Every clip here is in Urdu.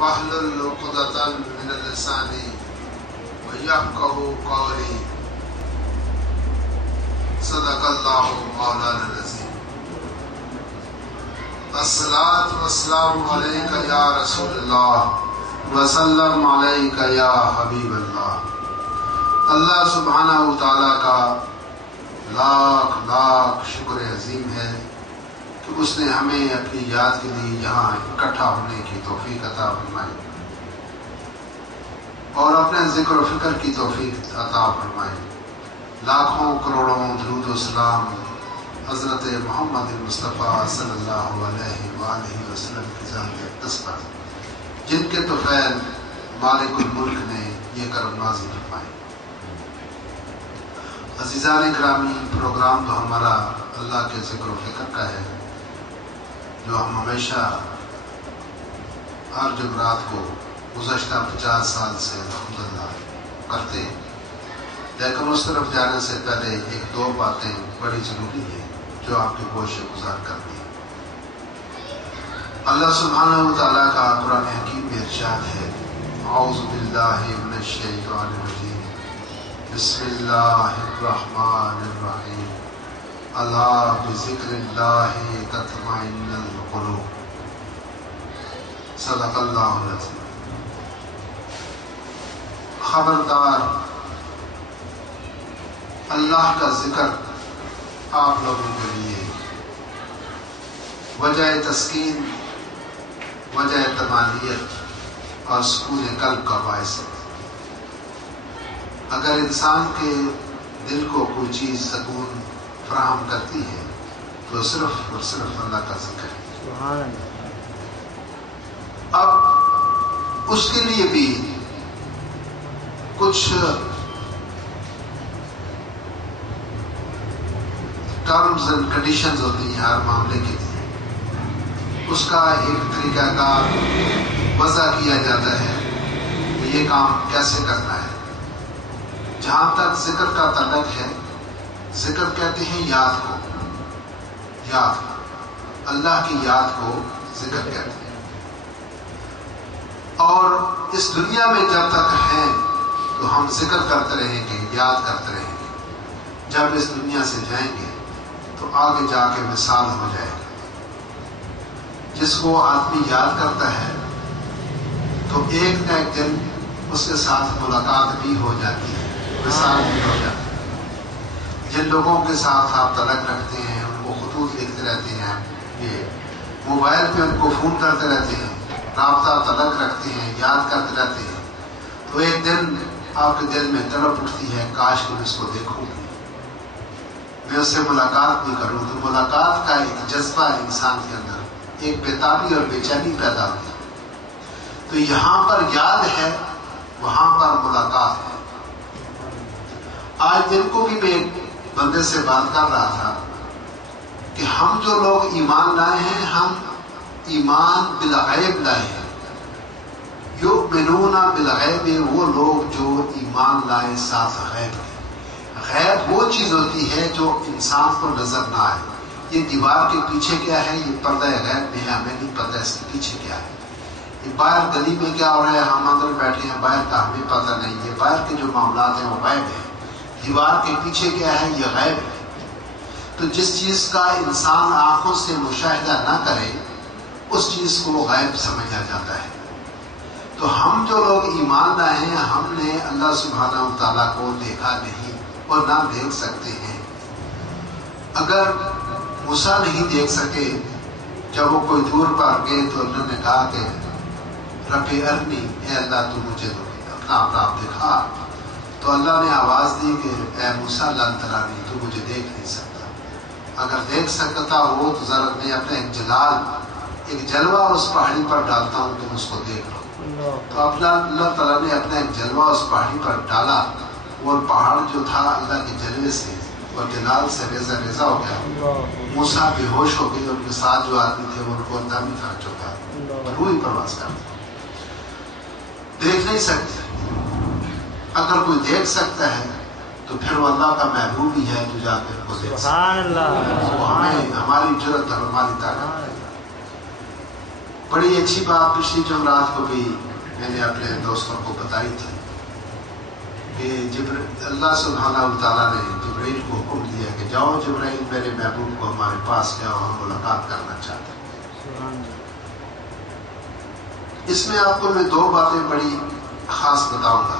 واحلل عقدة من اللسان ويفقهوا قولي صدق الله مولانا العظيم. الصلاة والسلام عليك يا رسول الله وسلم عليك يا حبیب اللہ. اللہ سبحانہ و تعالیٰ کا لاکھ لاکھ شکر عظیم ہے کہ اس نے ہمیں اپنی یاد کے لیے یہاں اکٹھا ہونے کی توفیق عطا فرمائی اور اپنے ذکر و فکر کی توفیق عطا فرمائی. لاکھوں کروڑوں درود و سلام حضرت محمد مصطفیٰ صلی اللہ علیہ وآلہ وسلم کی ذات اقدس پر جن کے طفیل مالک الملک نے یہ کرم نازل فرمائی. عزیزان اکرامی، پروگرام تو ہمارا اللہ کے ذکر و فکر کا ہے جو ہم ہمیشہ ہر جمعرات کو گزشتہ 50 سال سے الحمدللہ کرتے ہیں. لیکن اس طرف جانے سے پہلے ایک دو باتیں بڑی ضروری ہیں جو آپ کے گوش گزار کرنی ہے. اللہ سبحانہ و تعالیٰ کا قرآن حکیم میں ارشاد ہے، اعوذ باللہ من الشیطان الرجیم، بسم اللہ الرحمن الرحیم، الا بذکر اللہ تطمئن القلوب. صدق اللہ العظیم. خبردار، اللہ کا ذکر آپ لوگوں کے لیے وجہ تسکین، وجہ طمانینت اور سکون قلب کا باعث ہے. اگر انسان کے دل کو کوئی چیز سکون فراہم کرتی ہے تو صرف اور صرف اللہ کا ذکر ہے. اب اس کے لیے بھی کچھ ٹرمز اینڈ کنڈیشنز ہوتی ہیں ہر معاملے کے لیے. اس کا ایک طریقہ کار وضع کیا جاتا ہے کہ یہ کام کیسے کرنا ہے. جہاں تک ذکر کا تعلق ہے، ذکر کہتے ہیں یاد کو، یاد کو، اللہ کی یاد کو ذکر کہتے ہیں. اور اس دنیا میں جب تک ہیں تو ہم ذکر کرتے رہیں گے، یاد کرتے رہیں گے. جب اس دنیا سے جائیں گے تو آگے جا کے مثال ہو جائے گی. جس کو آدمی یاد کرتا ہے تو ایک نہ ایک دن اس کے ساتھ ملاقات بھی ہو جاتی ہے، مثال بھی ہو جاتی ہے. جن لوگوں کے ساتھ آپ تعلق رکھتے ہیں، ان کو خطوط لکھتے رہتے ہیں، یہ موبائل پہ ان کو فون کرتے رہتے ہیں، رابطہ تعلق رکھتے ہیں، یاد کرتے رہتے ہیں، تو ایک دن آپ کے دل میں تڑپ اٹھتی ہے، کاش کہ میں اس کو دیکھوں، میں اس سے ملاقات بھی کروں. تو ملاقات کا ایک جذبہ انسان کے اندر ایک بیتابی اور بے چینی پیدا ہوتی ہے. تو یہاں پر یاد ہے، وہاں پر ملاقات ہے. آج دن کو بھی میں ایک بندے سے بات کر رہا تھا کہ ہم جو لوگ ایمان لائے ہیں، ہم ایمان بالغیب لائے ہیں. یؤمنون بالغیب، وہ لوگ جو ایمان لائے ساتھ غیب کے. غیب وہ چیز ہوتی ہے جو انسان کو نظر نہ آئے. یہ دیوار کے پیچھے کیا ہے، یہ پردہ غیب میں ہے، ہمیں نہیں پتہ اس کے پیچھے کیا ہے. یہ باہر گلی میں کیا ہو رہا ہے، ہم اندر بیٹھے ہیں، باہر کا ہمیں پتہ نہیں. یہ باہر کے جو معاملات ہیں وہ غیب ہیں. دیوار کے پیچھے کیا ہے، یہ غیب ہے. تو جس چیز کا انسان آنکھوں سے مشاہدہ نہ کرے اس چیز کو غیب سمجھا جاتا ہے. تو ہم جو لوگ ایمان لائے ہیں، ہم نے اللہ سبحانہ و تعالیٰ کو دیکھا نہیں اور نہ دیکھ سکتے ہیں. اگر موسیٰ نہیں دیکھ سکے، جب وہ کوئی دور پر گئے تو انہوں نے کہا کہ رب ارنی، اے اللہ تو مجھے اپنا آپ دکھا. تو اللہ نے آواز دی کہ اے موسیٰ لن ترانی، تو مجھے دیکھ نہیں سکتا. اگر دیکھ سکتا وہ تو ذرا میں اپنا ایک جلال، ایک جلوہ اس پہاڑی پر ڈالتا ہوں، تم اس کو دیکھ لو. تو اپنا اللہ تعالیٰ نے اپنا ایک جلوہ اس پہاڑی پر ڈالا. وہ پہاڑ جو تھا اللہ کے جلوے سے اور جلال سے ریزہ ریزہ ہو گیا. موسیٰ بے ہوش ہو گئی. ان کے ساتھ جو آدمی تھے وہ ان کو اندامی کر چکا، روح ہی پرواز کر دیکھ نہیں سکتے. اگر کوئی دیکھ سکتا ہے تو پھر وہ اللہ کا محبوب ہی ہے جو جا کے ان کو دیکھ سکتا ہے. وہ ہمیں ہماری جرأت اور ہماری طاقت. بڑی اچھی بات پچھلی جمعرات کو بھی میں نے اپنے دوستوں کو بتائی تھی کہ اللہ سبحانہ وتعالیٰ نے جبرائیل کو حکم دیا کہ جاؤ جبرائیل میرے محبوب کو ہمارے پاس لے آؤ، ہم ملاقات کرنا چاہتے ہیں۔ اس میں آپ کو میں دو باتیں بڑی خاص بتاؤں گا،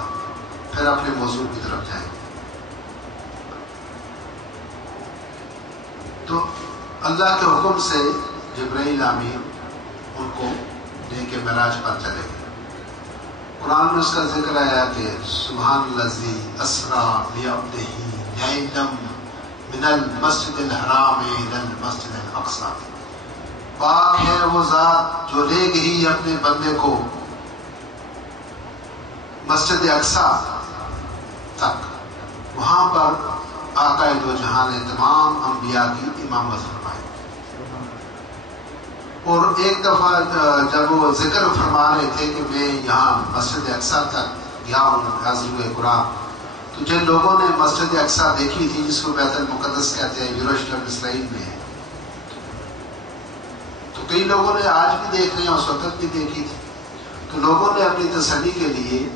پھر اپنے موضوع کی طرف جائیں گے۔ تو اللہ کے حکم سے جبرائیل امین ان کو لے کے معراج پر چلے گئے۔ قرآن میں اس کا ذکر آیا کہ سبحان الذی اسریٰ بعبدہ لیلا من المسجد الحرام الی المسجد الاقصی، پاک ہے وہ ذات جو لے گئی اپنے بندے کو مسجد اقصی تک، وہاں پر آقا دو جہاں نے تمام انبیاء کی امامت فرمائی۔ اور ایک دفعہ جب وہ ذکر فرما رہے تھے کہ میں یہاں مسجد اقصی تک گیا ہوں حاضر ہوئے قرآن، تو جن لوگوں نے مسجد اقصی دیکھی تھی جس کو بیت المقدس کہتے ہیں، یروشلم اسرائیل میں ہے، تو کئی لوگوں نے آج بھی دیکھ رہے ہیں، اس وقت بھی دیکھی تھی، تو لوگوں نے اپنی تسلی کے لیے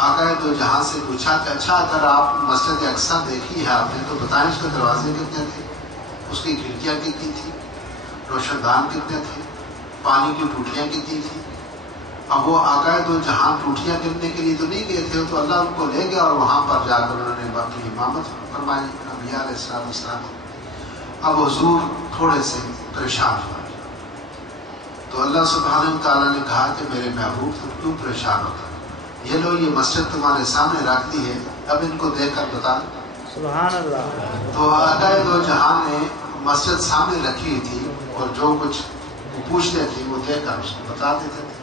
آقا دو جہاں سے پوچھا کہ اچھا اگر آپ مسجد اقصی دیکھی ہے آپ نے تو بتائیں اس کے دروازے کتنے تھے، اس کی کھڑکیاں کتنی تھی، روشن دان کتنے تھے، پانی کی ٹوٹیاں کتنی تھی۔ اب وہ آقا دو جہاں ٹوٹیاں گرنے کے لیے تو نہیں گئے تھے، تو اللہ ان کو لے گیا اور وہاں پر جا کر انہوں نے اپنی امامت فرمائی انبیاء علیہ السلام۔ اب حضور تھوڑے سے پریشان ہوئے، تو اللہ سبحانہ تعالیٰ نے کہا کہ میرے محبوب تم کیوں پریشان ہوتا، یہ لو یہ مسجد تمہارے سامنے رکھ دی ہے، اب ان کو دیکھ کر بتا۔ سبحان اللہ۔ تو آقا دو جہاں نے مسجد سامنے رکھی ہوئی تھی اور جو کچھ وہ پوچھتے تھے وہ دیکھ کر اس کو بتا دیتے تھے۔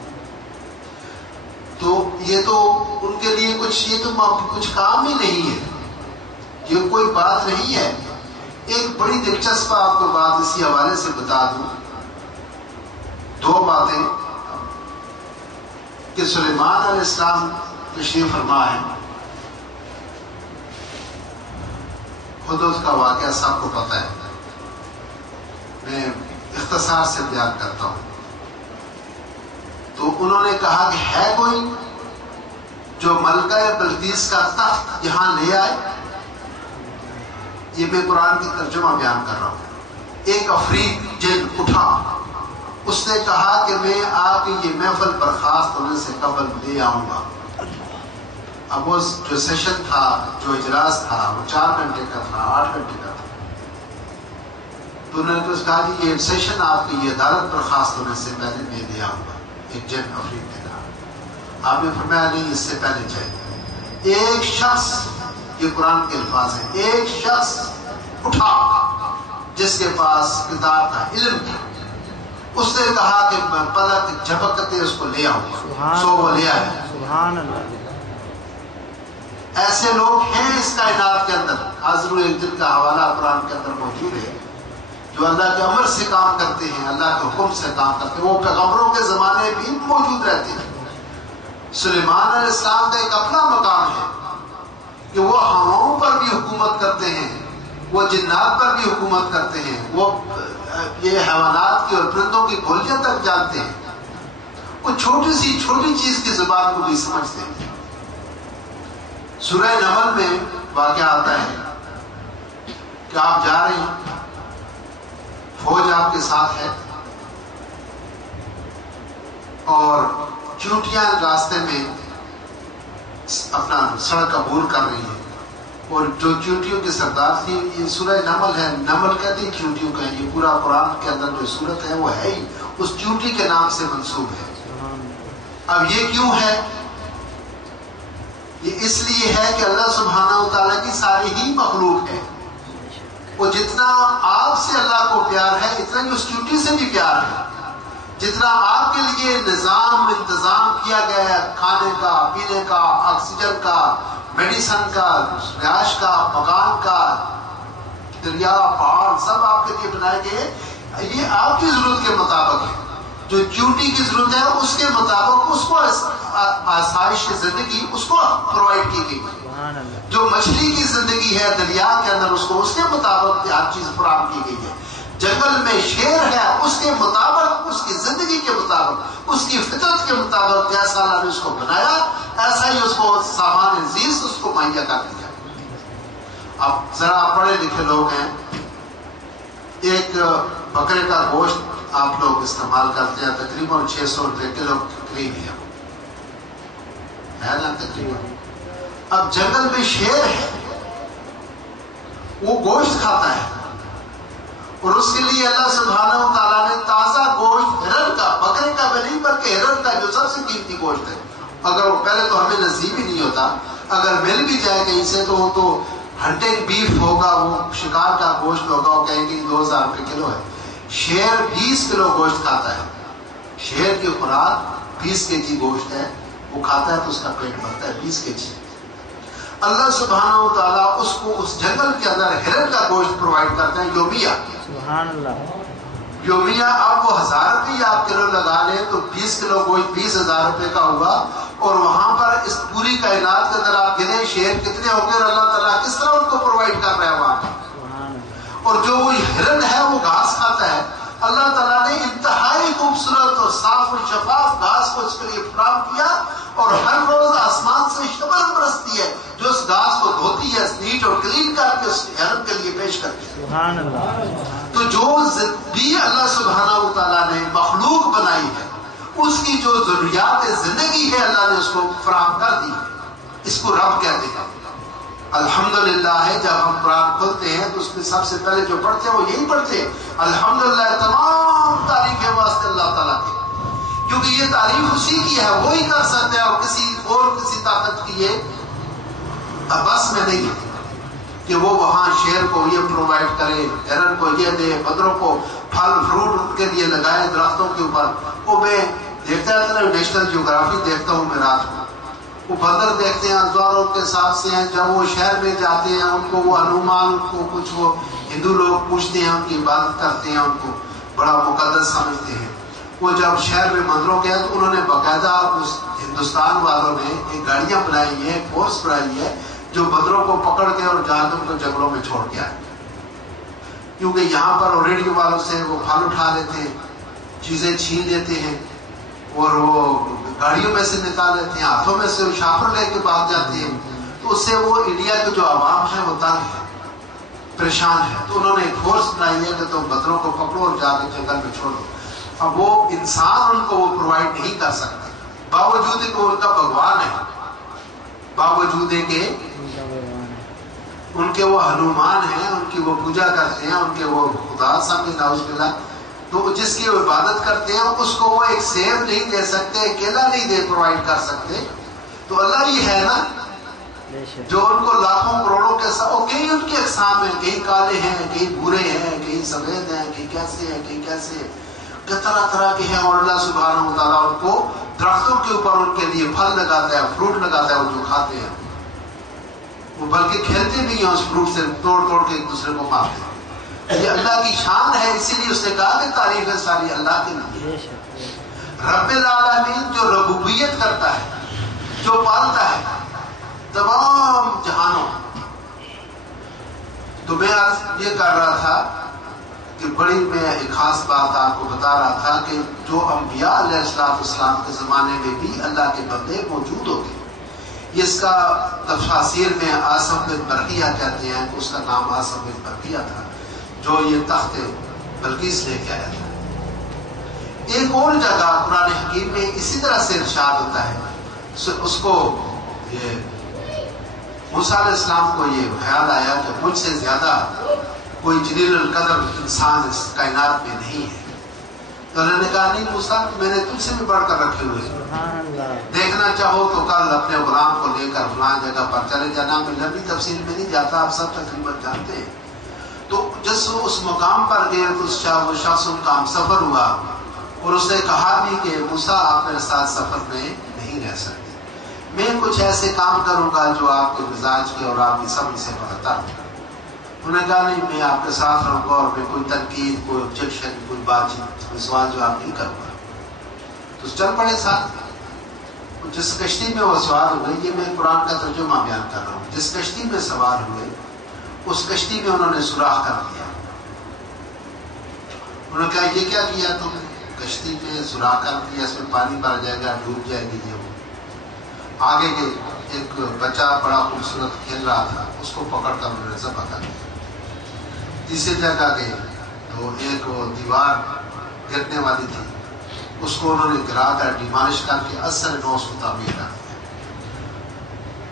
تو یہ تو ان کے لیے یہ تو کچھ کام ہی نہیں ہے، یہ کوئی بات نہیں ہے۔ ایک بڑی دلچسپ آپ کو بات اسی حوالے سے بتا دوں، دو باتیں کہ سلیمان علیہ السلام تشریف فرما ہے، حدود کا واقعہ سب کو پتہ ہے، میں اختصار سے بیان کرتا ہوں۔ تو انہوں نے کہا کہ ہے کوئی جو ملکہ بلقیس کا تخت یہاں لے آئے؟ یہ میں قرآن کی ترجمہ بیان کر رہا ہوں۔ ایک عفریت جن اٹھا، اس نے کہا کہ میں آپ کی یہ محفل برخاست ہونے سے قبل لے آؤں گا۔ اب وہ جو سیشن تھا، جو اجلاس تھا، وہ 4 گھنٹے کا تھا، 8 گھنٹے کا تھا، تو انہوں نے کہا کہ یہ سیشن آپ کی یہ عدالت برخاست ہونے سے پہلے میں لے آؤں گا۔ ایک جن عفریت نے کہا، آپ نے فرمایا نہیں اس سے پہلے چاہیے۔ ایک شخص، یہ قرآن کے الفاظ ہیں، ایک شخص اٹھا جس کے پاس کتاب کا علم تھا، اس نے کہا کہ میں پلک جھپکتے اس کو لے آؤں گا، سو وہ لے آئے۔ سبحان اللہ۔ ایسے لوگ ہیں اس کائنات کے اندر، حضر ایک دن کا حوالہ قرآن کے اندر موجود ہے، جو اللہ کے امر سے کام کرتے ہیں، اللہ کے حکم سے کام کرتے ہیں، وہ پیغمبروں کے زمانے بھی موجود رہتے ہیں۔ سلیمان علیہ السلام کا ایک اپنا مقام ہے کہ وہ ہواؤں پر بھی حکومت کرتے ہیں، وہ جنات پر بھی حکومت کرتے ہیں، وہ یہ حیوانات کی اور پرندوں کی بولیاں تک جانتے ہیں، وہ چھوٹی چیز کی زبان کو بھی سمجھتے ہیں۔ سورہ نمل میں واقعہ آتا ہے کہ آپ جا رہے ہیں، فوج آپ کے ساتھ ہے اور چیونٹیاں راستے میں اپنا سڑک عبور کر رہی ہیں، اور جو چیونٹیوں کے سردار تھی، یہ سورہ نمل ہے، نمل کہتے ہیں چیونٹیوں کا، یہ پورا قرآن کے اندر جو صورت ہے وہ ہے ہی اس چیونٹی کے نام سے منسوب ہے۔ اب یہ کیوں ہے؟ یہ اس لیے ہے کہ اللہ سبحانہ و تعالیٰ کی ساری ہی مخلوق ہے، وہ جتنا آپ سے اللہ کو پیار ہے اتنا ہی اس چیونٹی سے بھی پیار ہے۔ جتنا آپ کے لیے نظام انتظام کیا گیا ہے، کھانے کا، پینے کا، آکسیجن کا، میڈیسن کا، رہائش کا، مکان کا، دریا پہاڑ سب آپ کے لیے بنائے گئے، یہ آپ کی ضرورت کے مطابق ہے۔ جو چیونٹی کی ضرورت ہے اس کے مطابق اس کو آسائش زندگی اس کو پرووائڈ کی گئی ہے۔ جو مچھلی کی زندگی ہے دریا کے اندر اس کے مطابق ہر چیز فراہم کی گئی ہے۔ جنگل میں شیر ہے اس کے مطابق اس کی زندگی کے مطابق، اس کی فطرت کے مطابق جیسا اللہ نے اس کو بنایا ایسا ہی اس کو سامان عزیز اس کو مہیا کر دیا۔ اب ذرا پڑھے لکھے لوگ ہیں، ایک بکرے کا گوشت آپ لوگ استعمال کرتے ہیں تقریباً 600 روپے کلو قریب ہے نا تقریباً۔ اب جنگل میں شیر ہے، وہ گوشت کھاتا ہے، اور اس کے لیے اللہ سبحانہ و تعالیٰ نے تازہ گوشت ہرن کا، بکرے کا بھی نہیں بلکہ ہرن کا جو سب سے قیمتی گوشت ہے، اگر وہ پہلے تو ہمیں نصیب ہی نہیں ہوتا، اگر مل بھی جائے کہیں سے تو وہ تو ہنٹنگ بیف ہوگا، وہ شکار کا گوشت ہوگا، وہ کہیں گے 2000 روپے کلو ہے۔ شیر 20 کلو گوشت کھاتا ہے، شیر کی خوراک 20 kg گوشت ہے، وہ کھاتا ہے تو اس کا پیٹ بھرتا ہے 20 kg۔ اللہ سبحانہ و تعالیٰ اس کو اس جنگل کے اندر ہرن کا گوشت پرووائڈ کرتے ہیں یومیہ، سبحان اللہ، یومیہ۔ آپ وہ 1000 روپے آپ کلو لگا لیں تو 20 کلو گوشت 20,000 روپے کا ہوگا، اور وہاں پر اس پوری کائنات کے اندر آپ گنے شیر کتنے ہوں گے اور اللہ تعالیٰ کس طرح ان کو پرووائڈ کر رہا ہے وہاں۔ اور جو وہ ہرن ہے وہ گھاس کھاتا ہے، اللہ تعالیٰ نے انتہائی خوبصورت اور صاف و شفاف گھاس کو اس کے لیے فراہم کیا، اور ہر روز آسمان سے شبنم برستی ہے جو اس گھاس کو دھوتی ہے، نیٹ اور کلین کر کے اس ہرن کے لیے پیش کرتی ہے۔ سبحان اللہ۔ تو جو بھی اللہ سبحانہ و تعالیٰ نے مخلوق بنائی ہے، اس کی جو ضروریات زندگی ہے اللہ نے اس کو فراہم کر دی ہے، اس کو رب کہتے ہیں۔ الحمدللہ ہے، جب ہم قرآن کھولتے ہیں تو اس میں سب سے پہلے جو پڑھتے ہیں وہ یہی پڑھتے ہیں الحمدللہ، تمام تعریفیں واسطے اللہ تعالیٰ کے، کیونکہ یہ تعریف اسی کی ہے، وہی کر سکتے ہیں، اور کسی طاقت کی یہ بس میں نہیں ہے کہ وہ وہاں شیر کو یہ پرووائڈ کرے، ہرن کو یہ دے، بندروں کو پھل فروٹ کے لیے لگائے درختوں کے اوپر۔ وہ میں دیکھتا رہتا نا، نیشنل جیوگرافی دیکھتا ہوں میں رات کو، وہ بندر دیکھتے ہیں ازواروں کے ساتھ سے ہیں، جب وہ شہر میں جاتے ہیں ان کو وہ ہنومان، ان کو کچھ وہ ہندو لوگ پوچھتے ہیں، ان کی عبادت کرتے ہیں، ان کو بڑا مقدس سمجھتے ہیں۔ وہ جب شہر میں بندروں گئے تو انہوں نے باقاعدہ اس ہندوستان والوں نے ایک گاڑیاں بنائی ہیں، ایک فورس بنائی ہے جو بندروں کو پکڑ کے اور جانوروں کو جنگلوں میں چھوڑ کے آئے، کیونکہ یہاں پر ریڈیو والوں سے وہ پھل اٹھا لیتے ہیں، چیزیں چھین لیتے ہیں، اور وہ گاڑیوں میں سے نکال لیتے ہیں، ہاتھوں میں سے شاپر لے کے بھاگ جاتے ہیں، تو اس سے وہ انڈیا کے جو عوام ہے وہ تنگ ہے، پریشان ہے۔ تو انہوں نے ایک فورس بنائی ہے کہ تم بندروں کو پکڑو اور جا کے جنگل میں چھوڑو۔ اب وہ انسان ان کو وہ پرووائڈ نہیں کر سکتا، باوجود کہ ان کا بھگوان ہے، باوجود کہ ان کے وہ ہنومان ہیں، ان کی وہ پوجا کرتے ہیں، ان کے وہ خدا سامنے نعوذ باللہ، تو جس کی وہ عبادت کرتے ہیں اس کو وہ ایک سیب نہیں دے سکتے، کیلا نہیں دے پرووائڈ کر سکتے، تو اللہ ہی ہے نا جو ان کو لاکھوں کروڑوں کے ساتھ، اور کئی ان کی اقسام ہیں، کہیں کالے ہیں، کہیں بھورے ہیں، کہیں سفید ہیں، کہیں کیسے ہیں، کہیں کیسے ہیں، کہ طرح طرح کے ہیں، اور اللہ سبحانہ و تعالیٰ ان کو درختوں کے اوپر ان کے لیے پھل لگاتا ہے، فروٹ لگاتا ہے، وہ جو کھاتے ہیں وہ بلکہ کھیلتے بھی ہیں اس فروٹ سے، توڑ توڑ کے ایک دوسرے کو مارتے ہیں۔ یہ اللہ کی شان ہے، اسی لیے اس نے کہا کہ تعریف ہے ساری اللہ کے لیے۔ رب العالمین جو ربوبیت کرتا ہے، جو پالتا ہے تمام جہانوں۔ تو میں آج یہ کر رہا تھا کہ بڑی میں ایک خاص بات آپ کو بتا رہا تھا کہ جو انبیاء علیہ السلام کے زمانے میں بھی اللہ کے بندے موجود ہوتے ہیں۔ اس کا تفاسیر میں عاصم بن برقیہ کہتے ہیں کہ اس کا نام عاصم بن برقیہ تھا، جو یہ تخت بلقیس لے کے آیا تھا۔ ایک اور جگہ قرآن حکیم میں اسی طرح سے ارشاد ہوتا ہے، اس کو یہ موسیٰ علیہ السلام کو یہ خیال آیا کہ مجھ سے زیادہ کوئی جلیل القدر انسان اس کائنات میں نہیں ہے، تو اللہ نے کہا نہیں موسیٰ، میں نے تجھ سے بھی بڑھ کر رکھے ہوئے ہیں، دیکھنا چاہو تو کل اپنے غلام کو لے کر فلاں جگہ پر چلے جانا۔ میں لمبی تفصیل میں نہیں جاتا، آپ سب تقریباً جانتے ہیں۔ تو جس اس مقام پر گئے تو وہ شخص ان کا ہم سفر ہوا، اور اس نے کہا بھی کہ موسیٰ آپ میرے ساتھ سفر میں نہیں رہ سکتے، میں کچھ ایسے کام کروں گا جو آپ کے مزاج کے اور آپ کی سمجھ سے بہتر ہوں۔ انہوں نے کہا نہیں، میں آپ کے ساتھ رہوں گا، اور میں کوئی تنقید، کوئی آبجیکشن، کوئی بات چیت، کوئی سوال جواب نہیں کروں گا۔ تو چل پڑے ساتھ۔ جس کشتی میں وہ سوار ہوئے، یہ میں قرآن کا ترجمہ بیان کر رہا ہوں، جس کشتی میں سوار ہوئے اس کشتی میں انہوں نے سوراخ کر دیا۔ انہوں نے کہا یہ کیا کیا تم نے؟ کشتی میں سوراخ کر دیا، اس میں پانی بھر جائے گا، ڈوب جائے گی. یہ وہ آگے کے ایک بچہ بڑا خوبصورت کھیل رہا تھا، اس کو پکڑ کر انہوں نے ذبح کر دیا. تیسری جگہ گئے تو ایک وہ دیوار گرنے والی تھی، اس کو انہوں نے گرا کر ڈیمالش کر کے 9 تعمیر کر دیا.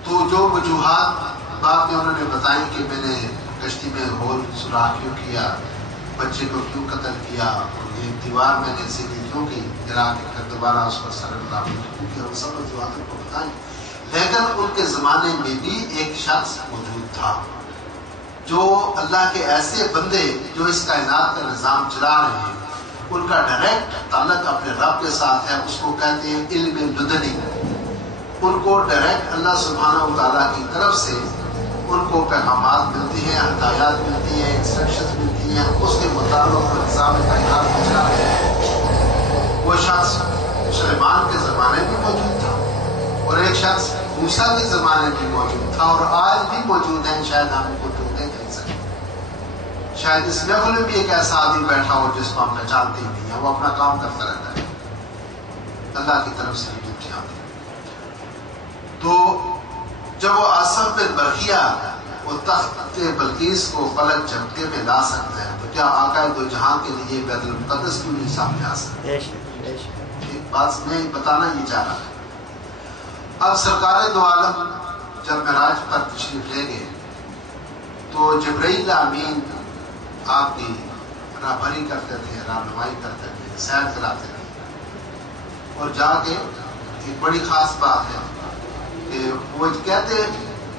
تو جو وجوہات بعد میں انہوں نے بتائی کہ میں نے کشتی میں ہول سوراخ کیوں کیا، بچے کو کیوں قتل کیا، اور یہ دیوار میں نے سیدھی کیوں کی گرا کے پھر دوبارہ اس پر سر تعمیر کیوں کیا، ان سب وجوہات کو بتائیں. لیکن ان کے زمانے میں بھی ایک شخص موجود تھا جو اللہ کے ایسے بندے جو اس کائنات کا نظام چلا رہے ہیں، ان کا ڈائریکٹ تعلق اپنے رب کے ساتھ ہے. اس کو کہتے ہیں علم لدنی. ان کو ڈائریکٹ اللہ سبحانہ و تعالیٰ کی طرف سے ان کو پیغامات ملتی ہیں، ہدایات ملتی ہیں، انسٹرکشنز ملتی ہیں، اس کے مطابق نظام کائنات کو چلا رہے ہیں. وہ شخص سلیمان کے زمانے میں موجود تھا اور ایک شخص موسیٰ کے زمانے میں موجود تھا، اور آج بھی موجود ہیں. شاید ہم کو ڈھونڈے نہیں سکتے. شاید اس محفل میں بھی ایک ایسا آدمی بیٹھا ہو جس کو ہم پہچانتے ہی نہیں ہیں، وہ اپنا کام کرتا رہتا ہے، اللہ کی طرف سے ڈیوٹی آتی. تو جب وہ آصف بن برقیہ وہ تخت بلقیس کو پلک جھپکے میں لا سکتا ہے، تو کیا آقا دو جہاں کے لیے بیت المقدس کیوں نہیں سامنے آ سکتا؟ ایک بات میں بتانا یہ چاہ رہا ہے. اب سرکار دو عالم جب معراج پر تشریف لے گئے تو جبرائیل امین آپ کی راہبری کرتے تھے، رہنمائی کرتے تھے، سیر کراتے تھے. اور جا کے ایک بڑی خاص بات ہے کہ وہ کہتے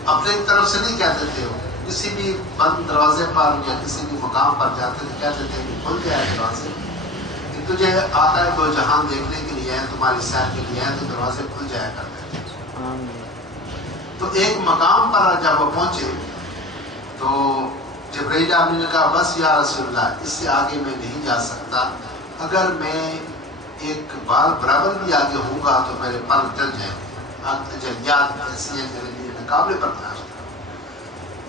اپنے طرف سے نہیں کہتے تھے، کسی بھی بند دروازے پر یا کسی بھی مقام پر جاتے تھے کہتے تھے کہ کھل گیا ہے دروازے، کہ تجھے آتا ہے دو جہان دیکھنے کے لیے ہے، تمہاری سیر کے لیے ہے، تو دروازے کھل جایا کرتے تھے. تو ایک مقام پر جب وہ پہنچے تو جبرائیل امین نے کہا بس یا رسول اللہ، اس سے آگے میں نہیں جا سکتا، اگر میں ایک بال برابر بھی آگے ہوں گا تو میرے پر جل جائیں گے. تجلیات ایسی ہیں میرے لیے ناقابل برداشت.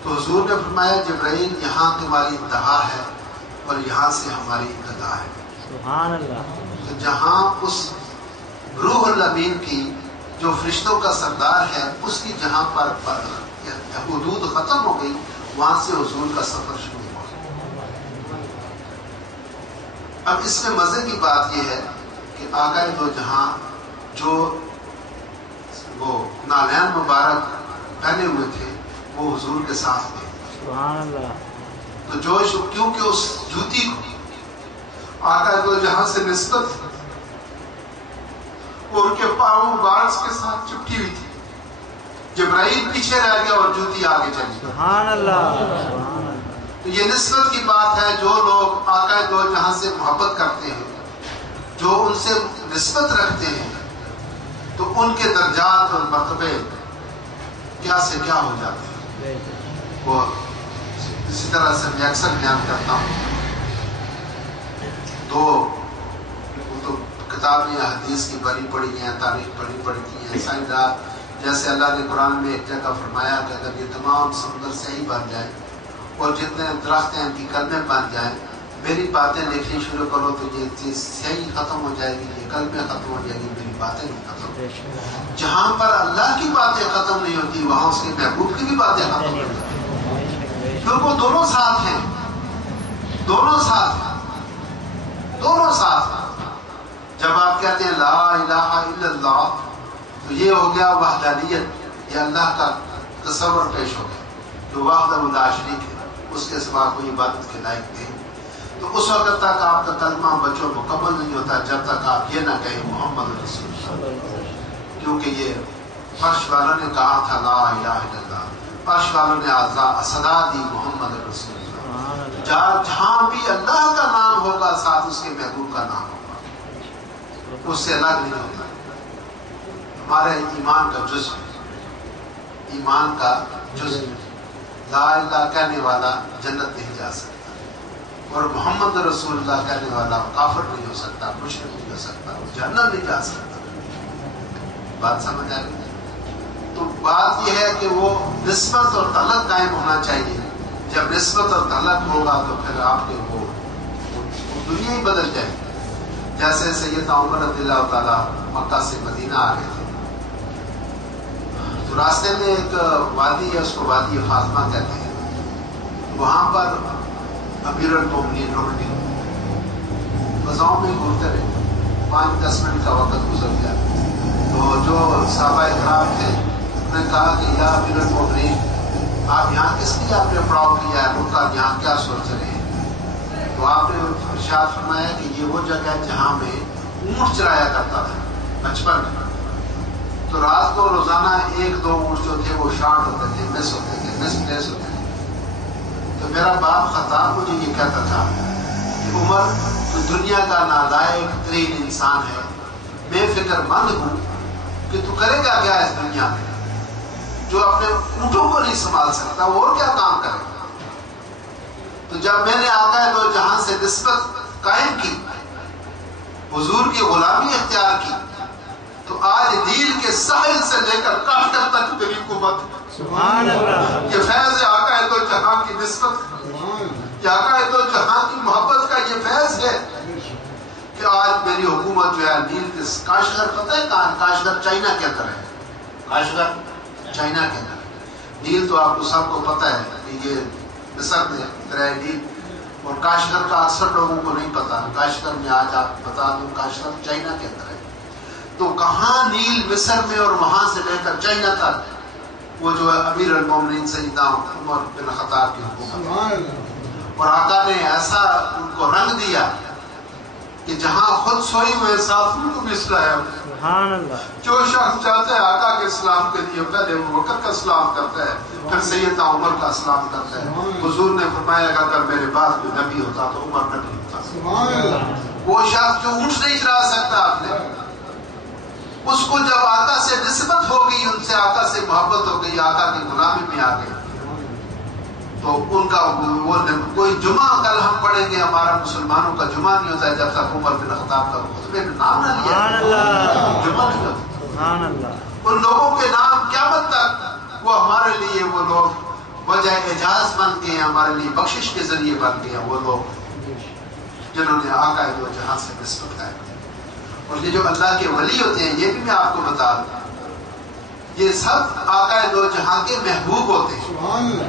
تو حضور نے فرمایا جبرائیل یہاں تمہاری انتہا ہے اور یہاں سے ہماری ابتدا ہے. سبحان اللہ. تو جہاں اس روح الامین کی جو فرشتوں کا سردار ہے اس کی جہاں پر حدود ختم ہو گئی، وہاں سے حضور کا سفر شروع ہوا. اب اس میں مزے کی بات یہ ہے کہ آقا دو جہاں جو وہ نالین مبارک پہنے ہوئے تھے وہ حضور کے ساتھ تھے. سبحان اللہ. تو جو کیونکہ اس جوتی کو آقا دو جہاں سے نسبت تھی، اور ان کے پاؤں مبارک کے ساتھ چپٹی ہوئی تھی. جبرائیل پیچھے رہ گیا اور جوتی آگے چلی. سبحان اللہ. سبحان اللہ. تو یہ نسبت کی بات ہے. جو لوگ آقا دو جہاں سے محبت کرتے ہیں، جو ان سے نسبت رکھتے ہیں، تو ان کے درجات اور مرتبے کیا سے کیا ہو جاتے ہیں. وہ اسی طرح سے میں اکثر بیان کرتا ہوں، تو کتابیں حدیث کی بڑی پڑھی ہیں، تاریخ پڑھی ہیں. سائنسدان جیسے اللہ نے قرآن میں ایک جگہ فرمایا کہ اگر یہ تمام سمندر صحیح بن جائے اور جتنے درخت ہیں ان کی کلمیں بن جائیں، میری باتیں لکھنی شروع کرو تو یہ چیز صحیح ختم ہو جائے گی، یہ کلمیں ختم ہو جائیں گی، میری باتیں نہیں ختم. جہاں پر اللہ کی باتیں ختم نہیں ہوتی وہاں اس کے محبوب کی بھی باتیں ختم نہیں ہوتی، کیونکہ وہ دونوں ساتھ ہیں. دونوں ساتھ. جب آپ کہتے ہیں لا الہ الا اللہ تو یہ ہو گیا وحدانیت، یہ اللہ کا تصور پیش ہو گیا جو وحدہ لا شریک ہے، اس کے سوا کوئی عبادت کے لائق نہیں. تو اس وقت تک آپ کا کلمہ بچوں مکمل نہیں ہوتا جب تک آپ یہ نہ کہیں محمد رسول اللہ، کیونکہ یہ فرش والوں نے کہا تھا لا الہ الا اللہ، فرش والوں نے صدا دی محمد رسول اللہ. جہاں بھی اللہ کا نام ہوگا ساتھ اس کے محبوب کا نام ہوگا، اس سے الگ نہیں ہوتا. ہمارے ایمان کا جزء، ایمان کا جزء. لا الہ کہنے والا جنت نہیں جا سکتا، اور محمد رسول اللہ کہنے والا کافر نہیں ہو سکتا، مشرک نہیں ہو سکتا، جہنم نہیں جا سکتا. بات سمجھ آ گئی؟ تو بات یہ ہے کہ وہ نسبت اور تعلق قائم ہونا چاہیے. جب نسبت اور تعلق ہوگا تو پھر آپ کے وہ دنیا ہی بدل جائے گی. جیسے سیدنا عمر رضی اللہ تعالیٰ مکہ سے مدینہ آ گئے تھے، تو راستے میں ایک وادی ہے، اس کو وادی فاطمہ کہتے ہیں، وہاں پر امیر المومنین رک گئے، فضاؤں میں گھومتے رہے، 5-10 منٹ کا وقت گزر گیا، تو جو صحابہ کرام تھے انہوں نے کہا کہ یا امیر المومنین، آپ یہاں کس لیے آپ نے پڑاؤ کیا ہے، رکا یہاں کیا سوچ رہے ہیں؟ تو آپ نے ارشاد فرمایا کہ یہ وہ جگہ ہے جہاں میں اونٹ چرایا کرتا تھا بچپن میں، تو رات کو روزانہ 1-2 اونٹ جو تھے وہ شارٹ ہوتے تھے، مس ہوتے تھے، مس پلیس ہوتے تھے، تو میرا باپ خطاب مجھے یہ کہتا تھا کہ عمر تو دنیا کا نالائق ترین انسان ہے، میں فکر مند ہوں کہ تو کرے گا کیا اس دنیا میں، جو اپنے اونٹوں کو نہیں سنبھال سکتا وہ اور کیا کام کرے گا؟ تو جب میں نے آقا دو جہاں سے نسبت قائم کی، حضور کی غلامی اختیار کی، تو آج نیل کے ساحل سے لے کر کافر تک میری حکومت، سبحان اللہ، یہ فیض ہے آقا دو جہاں کی نسبت، یہ آقا دو جہاں کی محبت کا یہ فیض ہے کہ آج میری حکومت جو ہے نیل کے کاشغر، پتہ ہے کہاں؟ کاشغر چائنا کے اندر ہے، کاشغر چائنا کے اندر ہے، نیل تو آپ کو سب کو پتہ ہے کہ یہ مصر میں دریا نیل، اور کاشغر کا اکثر لوگوں کو نہیں پتا، کاشغر میں آج آپ بتا دوں کاشغر چائنا کے اندر ہے، تو کہاں نیل مصر میں، اور وہاں سے لے کر چائنا تک وہ جو ہے امیر المومنین سیدنا عمر بن خطاب کی حکومت، اور آقا نے ایسا ان کو رنگ دیا کہ جہاں خود سوئی ہوئے ساتھیوں کو بھی سلایا، سبحان اللہ، جو شخص چاہتا ہے آقا کے اسلام کے لیے پہلے ابو بکر کا اسلام کرتا ہے، پھر سیدنا عمر کا اسلام کرتا ہے۔ حضور نے فرمایا کہ اگر میرے بعد کوئی نبی ہوتا تو عمر نبی ہوتا۔ وہ شخص جو اونٹ نہیں چرا سکتا آپ نے، اس کو جب آقا سے نسبت ہو گئی، ان سے آقا سے محبت ہو گئی، آقا کی غلامی میں آ گئے، تو ان کا وہ کوئی جمعہ کل ہم پڑھیں گے، ہمارا مسلمانوں کا جمعہ نہیں ہوتا ہے جب تک عمر بن خطاب کا خطبے میں نام نہ لیا جمعہ نہیں ہوتا۔ سبحان اللہ، ان لوگوں کے نام قیامت تک وہ ہمارے لیے، وہ لوگ وجہ اعجاز بن گئے ہیں، ہمارے لیے بخشش کے ذریعے بن گئے ہیں، وہ لوگ جنہوں نے آقا دو جہاں سے نسبت قائم کی۔ اور یہ جو اللہ کے ولی ہوتے ہیں، یہ بھی میں آپ کو بتا دوں، یہ سب آقا دو جہاں کے محبوب ہوتے ہیں۔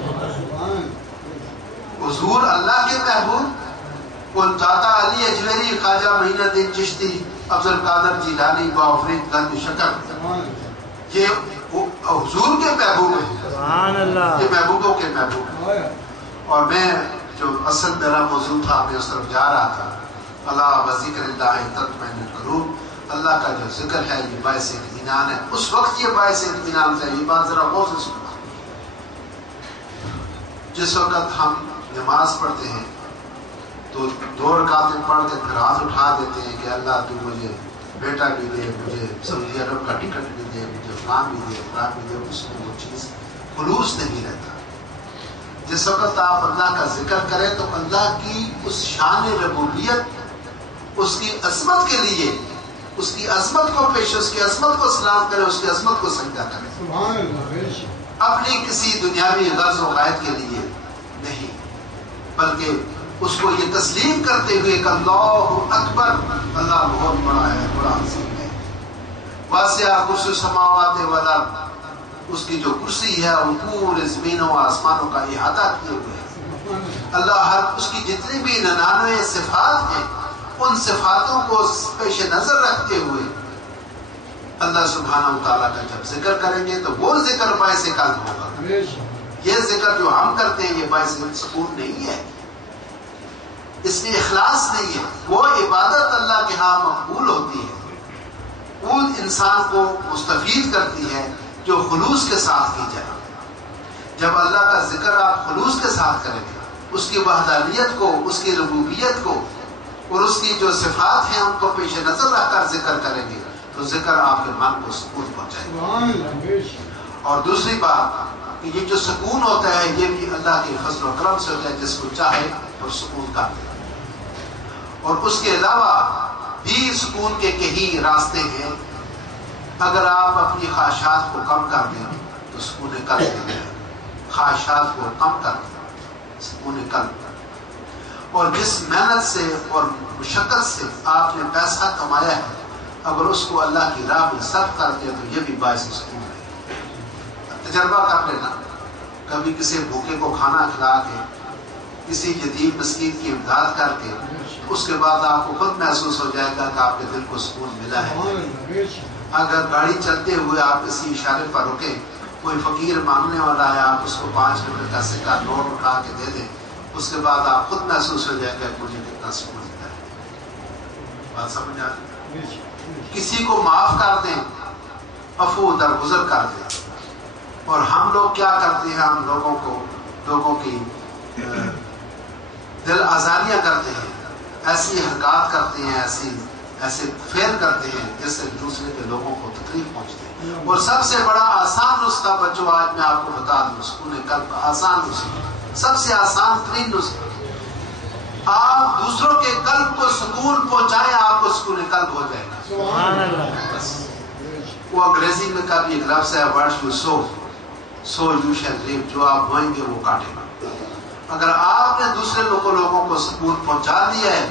حضور اللہ کے محبوب، وہ داتا علی اجمیری، خواجہ معین الدین چشتی، افضل قادر جیلانی، باوفرید گنج شکر، یہ حضور کے محبوب ہیں، سبحان اللہ، یہ محبوبوں کے محبوب ہیں۔ اور میں جو اصل میرا موضوع تھا، میں اس طرف جا رہا تھا، اللہ بذکر اللہ تطمئن القلوب، اللہ کا جو ذکر ہے یہ باعث اطمینان ہے۔ اس وقت یہ باعث اطمینان ہے، یہ بات ذرا غور سے سننا، جس وقت ہم نماز پڑھتے ہیں تو 2 رکعتیں پڑھ کے پھر ہاتھ اٹھا دیتے ہیں کہ اللہ تو مجھے بیٹا بھی دے، مجھے سعودی عرب کا ٹکٹ بھی دے، مجھے فلاں بھی دے، فلاں بھی دے، اس میں وہ چیز خلوص نہیں رہتا۔ جس وقت آپ اللہ کا ذکر کریں تو اللہ کی اس شان ربوبیت، اس کی عظمت کے لیے، اس کی عظمت کو پیش، اس کی عظمت کو سلام کریں، اس کی عظمت کو سجدہ کریں، اپنی کسی دنیاوی غرض و غائب کے لیے نہیں، بلکہ اس کو یہ تسلیم کرتے ہوئے کہ اللہ اکبر، اللہ بہت بڑا ہے، بڑا عظیم ہے، واسع کرسی السماوات والارض، اس کی جو کرسی ہے وہ پورے زمینوں و آسمانوں کا احاطہ کیے ہوئے ہے۔ اللہ ہر اس کی جتنی بھی 99 صفات ہیں، ان صفاتوں کو پیش نظر رکھتے ہوئے اللہ سبحانہ وتعالیٰ کا جب ذکر کریں گے تو وہ ذکر باعث قلب ہوگا۔ یہ ذکر جو ہم کرتے ہیں یہ باعث سکون نہیں ہے، اس میں اخلاص نہیں ہے، وہ عبادت اللہ کے ہاں مقبول ہوتی ہے، وہ انسان کو مستفید کرتی ہے جو خلوص کے ساتھ کی جائے۔ جب اللہ کا ذکر آپ خلوص کے ساتھ کریں گے، اس کی وحدانیت کو، اس کی ربوبیت کو اور اس کی جو صفات ہیں ان کو پیش نظر رکھ کر ذکر کریں گے تو ذکر آپ کے من کو سکون پہنچائے گا۔ اور دوسری بات کہ یہ جو سکون ہوتا ہے یہ بھی اللہ کے فضل و کرم سے ہوتا ہے، جس کو چاہے اور سکون کا دے۔ اور اس کے علاوہ بھی سکون کے کئی راستے ہیں، اگر آپ اپنی خواہشات کو کم کر دیں تو سکون قلب ہے، خواہشات کو کم کر دیں، سکون قلب۔ اور جس محنت سے اور مشقت سے آپ نے پیسہ کمایا ہے اگر اس کو اللہ کی راہ میں صرف کر دیا تو یہ بھی باعث سکون ہے. تجربہ کر لینا, کبھی کسی بھوکے کو کھانا کھلا کے, کسی یتیم مسکین کی امداد کر کے, اس کے بعد آپ کو خود محسوس ہو جائے گا کہ آپ کے دل کو سکون ملا ہے. اگر گاڑی چلتے ہوئے آپ کسی اشارے پر رکیں, کوئی فقیر مانگنے والا ہے, آپ اس کو 5 روپے کا سکہ نوٹ اٹھا کے دے دیں, اس کے بعد آپ خود محسوس ہو جائے گا کہ مجھے کتنا سکون ملتا ہے. بات سمجھ آ رہی؟ کسی کو معاف کر دیں, عفو درگزر کر دیں. اور ہم لوگ کیا کرتے ہیں, ہم لوگوں کی دل آزاریاں کرتے ہیں, ایسی حرکات کرتے ہیں, ایسے فعل کرتے ہیں جس سے دوسرے کے لوگوں کو تکلیف پہنچتے ہیں. اور سب سے بڑا آسان نسخہ بچوں آج میں آپ کو بتا دوں, سکون قلب آسان نسخہ, سب سے آسان ترین نسخہ. آپ دوسروں کے قلب کو سکون پہنچائیں, آپ کو سکون قلب ہو جائے گا. سبحان اللہ. وہ انگریزی میں کا بھی ایک لفظ ہے, word you sow you shall reap, جو آپ بوئیں گے وہ کاٹے گا. اگر آپ نے دوسرے لوگوں کو سکون پہنچا دیا ہے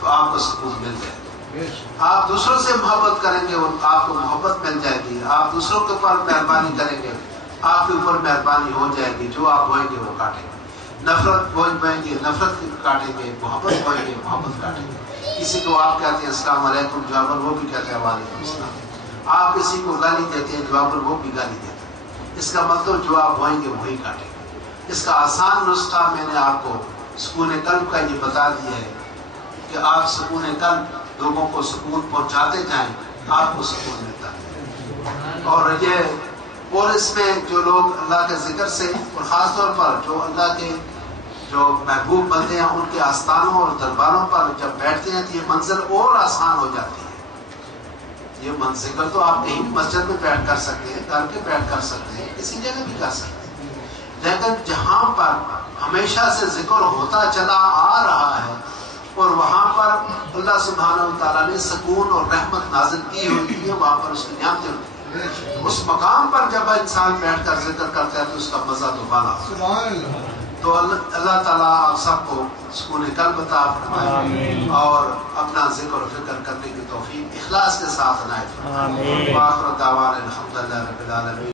تو آپ کو سکون مل جائے گا. آپ دوسروں سے محبت کریں گے اور آپ کو محبت مل جائے گی. آپ دوسروں کے اوپر مہربانی کریں گے, آپ کے اوپر مہربانی ہو جائے گی. جو آپ بوئیں گے وہ کاٹیں گے. نفرت بوئیں گے, نفرت کاٹیں گے. محبت بوئیں گے, محبت کاٹیں گے. کسی کو آپ کہتے ہیں السلام علیکم, جواباً وہ بھی کہتے ہیں وعلیکم السلام. آپ کسی کو گالی دیتے ہیں, جواباً وہ بھی گالی دیتے ہیں. اس کا مطلب جو آپ بوئیں گے وہی کاٹیں گے. اس کا آسان نسخہ میں نے آپ کو سکون قلب کا یہ بتا دیا ہے کہ آپ سکون قلب لوگوں کو سکون پہنچاتے جائیں, آپ کو سکون ملتا ہے. اور اس میں جو لوگ اللہ کے ذکر سے, اور خاص طور پر جو اللہ کے جو محبوب بندے ہیں, ان کے آستانوں اور درباروں پر جب بیٹھتے ہیں تو یہ منزل اور آسان ہو جاتی ہے. یہ ذکر تو آپ کہیں مسجد میں بیٹھ کر سکتے ہیں, گھر کے بیٹھ کر سکتے ہیں, کسی جگہ بھی کر سکتے ہیں. لیکن جہاں پر ہمیشہ سے ذکر ہوتا چلا آ رہا ہے اور وہاں پر اللہ سبحانہ و تعالیٰ نے سکون اور رحمت نازل کی ہوتی ہے, وہاں پر اس کی نعمتیں ہوتی ہیں. اس مقام پر جب انسان بیٹھ کر ذکر کرتا ہے تو اس کا مزہ تو بالا. تو اللہ تعالیٰ آپ سب کو سکون قلب عطا فرمائے اور اپنا ذکر و فکر کرنے کی توفیق اخلاص کے ساتھ عنایت فرمائے. وآخر دعوانا الحمدللہ رب العالمین.